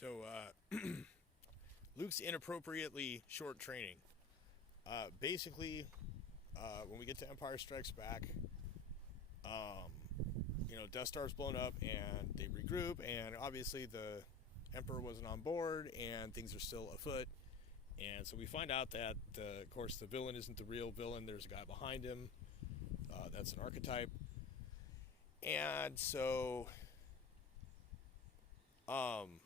So, Luke's inappropriately short training. Basically, when we get to Empire Strikes Back, um, Death Star's blown up and they regroup, and obviously the Emperor wasn't on board and things are still afoot. And so we find out that, of course, the villain isn't the real villain. There's a guy behind him. That's an archetype. And so, um,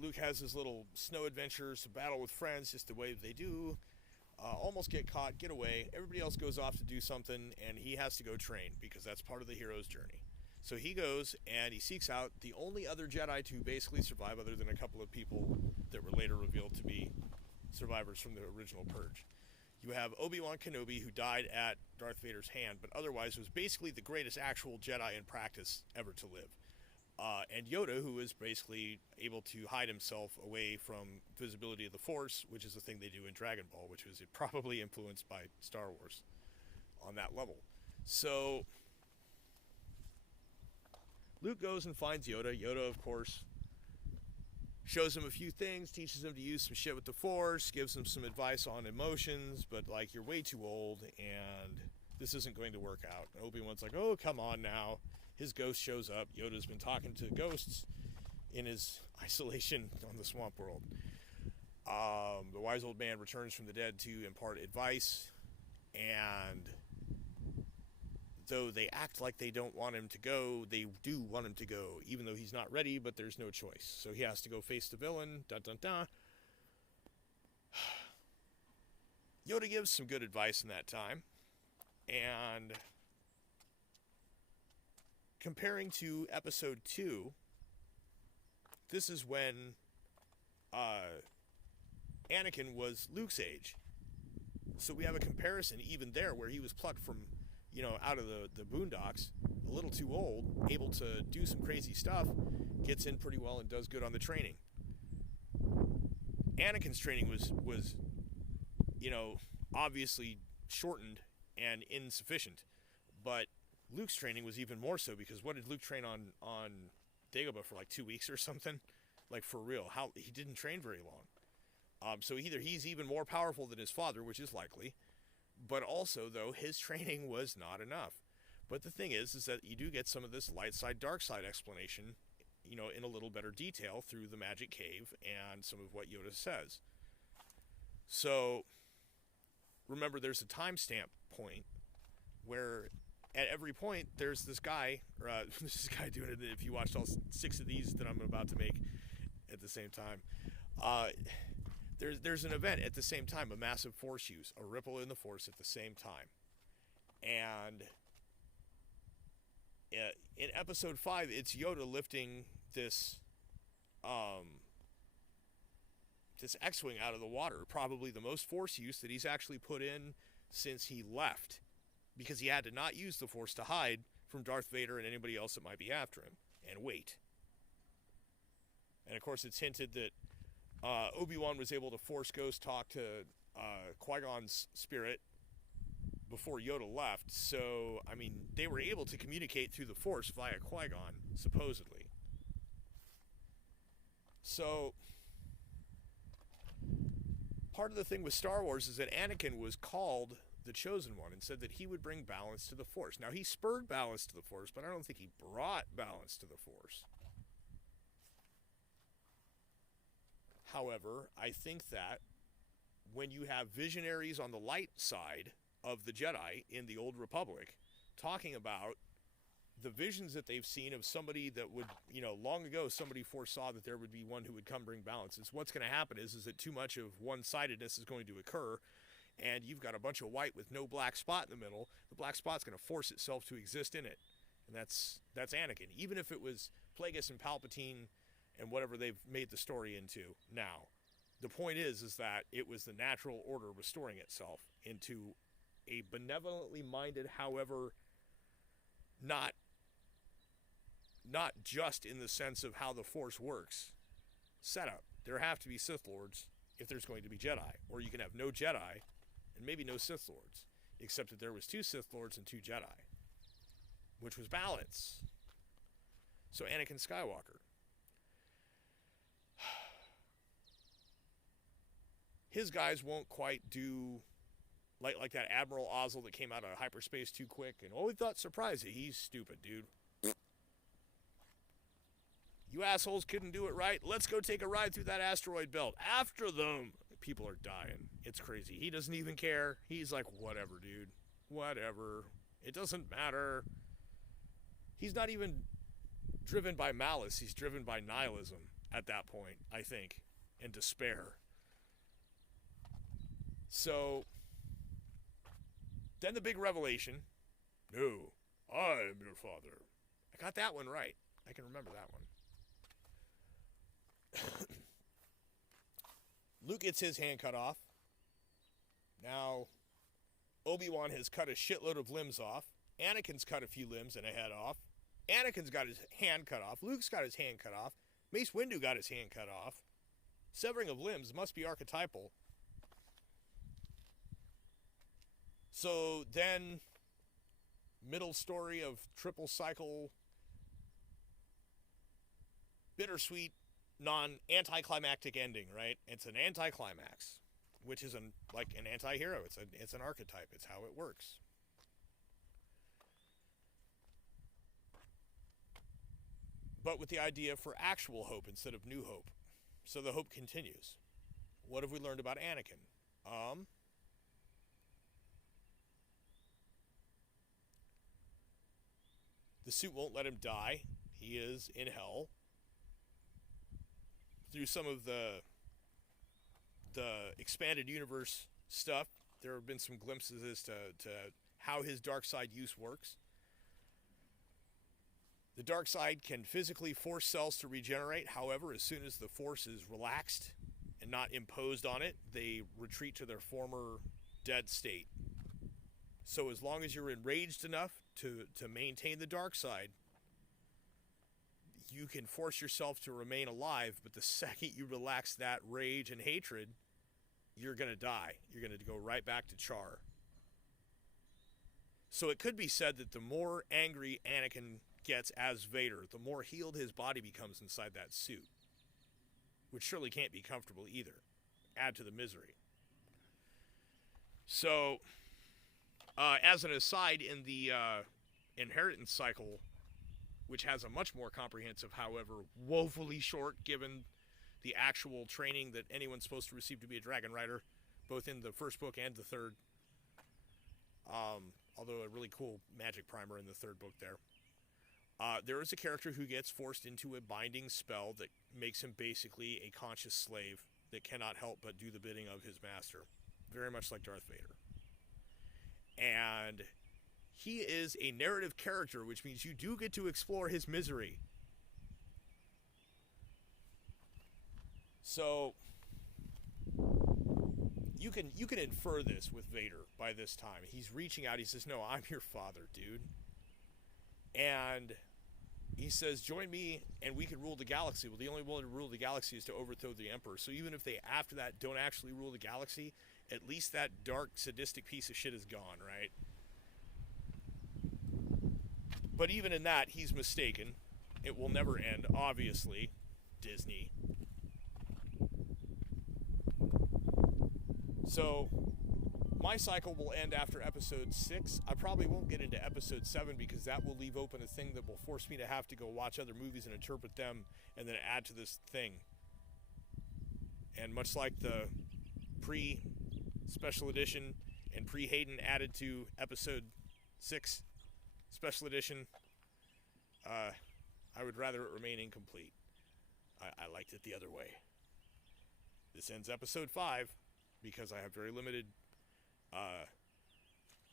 Luke has his little snow adventures, a battle with friends, just the way they do. Almost get caught, get away. Everybody else goes off to do something, and he has to go train because that's part of the hero's journey. So he goes and he seeks out the only other Jedi to basically survive, other than a couple of people that were later revealed to be survivors from the original Purge. You have Obi-Wan Kenobi, who died at Darth Vader's hand, but otherwise was basically the greatest actual Jedi in practice ever to live. And Yoda, who is basically able to hide himself away from visibility of the Force, which is the thing they do in Dragon Ball, which was probably influenced by Star Wars on that level. So Luke goes and finds Yoda. Yoda, of course, shows him a few things, teaches him to use some shit with the Force, gives him some advice on emotions, but, like, you're way too old, and this isn't going to work out. And Obi-Wan's like, oh, come on now. His ghost shows up. Yoda's been talking to ghosts in his isolation on the Swamp World. The wise old man returns from the dead to impart advice, and though they act like they don't want him to go, they do want him to go, even though he's not ready, but there's no choice. So he has to go face the villain. Dun dun dun. Yoda gives some good advice in that time, and comparing to episode 2, this is when Anakin was Luke's age. So we have a comparison even there where he was plucked from, out of the boondocks, a little too old, able to do some crazy stuff, gets in pretty well and does good on the training. Anakin's training was obviously shortened and insufficient, but Luke's training was even more so, because what did Luke train on Dagobah for, like 2 weeks or something? Like, for real. He didn't train very long. So either he's even more powerful than his father, which is likely, but also, though, his training was not enough. But the thing is that you do get some of this light side, dark side explanation, in a little better detail through the Magic Cave and some of what Yoda says. So, remember, there's a timestamp point where at every point, there's this guy, doing it. If you watched all 6 of these that I'm about to make at the same time, there's an event at the same time, a massive Force use, a ripple in the Force at the same time. And in episode 5, it's Yoda lifting this X-Wing out of the water, probably the most Force use that he's actually put in since he left, because he had to not use the Force to hide from Darth Vader and anybody else that might be after him, and wait. And of course, it's hinted that Obi-Wan was able to Force Ghost talk to Qui-Gon's spirit before Yoda left, so, I mean, they were able to communicate through the Force via Qui-Gon, supposedly. So, part of the thing with Star Wars is that Anakin was called the Chosen One and said that he would bring balance to the Force. Now, he spurred balance to the Force, but I don't think he brought balance to the Force. However, I think that when you have visionaries on the light side of the Jedi in the Old Republic talking about the visions that they've seen of somebody that would, long ago somebody foresaw that there would be one who would come bring balance. It's what's going to happen is that too much of one-sidedness is going to occur, and you've got a bunch of white with no black spot in the middle. The black spot's going to force itself to exist in it. And that's Anakin. Even if it was Plagueis and Palpatine and whatever they've made the story into now. The point is that it was the natural order restoring itself into a benevolently minded, however, not just in the sense of how the Force works, setup. There have to be Sith Lords if there's going to be Jedi. Or you can have no Jedi and maybe no Sith Lords. Except that there was 2 Sith Lords and 2 Jedi. Which was balance. So Anakin Skywalker. His guys won't quite do like that Admiral Ozzel that came out of hyperspace too quick and we thought surprise it. He's stupid, dude. You assholes couldn't do it right. Let's go take a ride through that asteroid belt. After them. People are dying. It's crazy. He doesn't even care. He's like, whatever, dude. Whatever. It doesn't matter. He's not even driven by malice. He's driven by nihilism at that point, I think, and despair. So, then the big revelation. No, I am your father. I got that one right. I can remember that one. Luke gets his hand cut off. Now, Obi-Wan has cut a shitload of limbs off. Anakin's cut a few limbs and a head off. Anakin's got his hand cut off. Luke's got his hand cut off. Mace Windu got his hand cut off. Severing of limbs must be archetypal. So then, middle story of triple cycle, bittersweet, anticlimactic ending, right? It's an anticlimax, which is like an anti-hero. It's an archetype. It's how it works. But with the idea for actual hope instead of new hope. So the hope continues. What have we learned about Anakin? The suit won't let him die. He is in hell. Through some of the expanded universe stuff, there have been some glimpses as to how his dark side use works. The dark side can physically force cells to regenerate. However, as soon as the force is relaxed and not imposed on it, they retreat to their former dead state. So as long as you're enraged enough to maintain the dark side, you can force yourself to remain alive, but the second you relax that rage and hatred, you're going to die. You're going to go right back to Char. So it could be said that the more angry Anakin gets as Vader, the more healed his body becomes inside that suit, which surely can't be comfortable either. Add to the misery. So, as an aside, in the inheritance cycle, which has a much more comprehensive, however, woefully short, given the actual training that anyone's supposed to receive to be a Dragon Rider, both in the first book and the third. Although a really cool magic primer in the third book there. There is a character who gets forced into a binding spell that makes him basically a conscious slave that cannot help but do the bidding of his master. Very much like Darth Vader. And he is a narrative character, which means you do get to explore his misery. So you can infer this with Vader by this time. He's reaching out. He says, "No, I'm your father, dude." And he says, "Join me and we can rule the galaxy." Well, the only way to rule the galaxy is to overthrow the Emperor. So even if they, after that, don't actually rule the galaxy, at least that dark, sadistic piece of shit is gone, right? But even in that, he's mistaken. It will never end, obviously. Disney. So, my cycle will end after episode 6. I probably won't get into episode 7 because that will leave open a thing that will force me to have to go watch other movies and interpret them and then add to this thing. And much like the pre-special edition and pre-Hayden added to episode 6 special edition, I would rather it remain incomplete. I liked it the other way. This ends episode 5 because I have very limited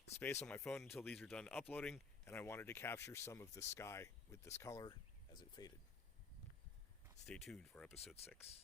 space on my phone until these are done uploading, and I wanted to capture some of the sky with this color as it faded. Stay tuned for episode 6.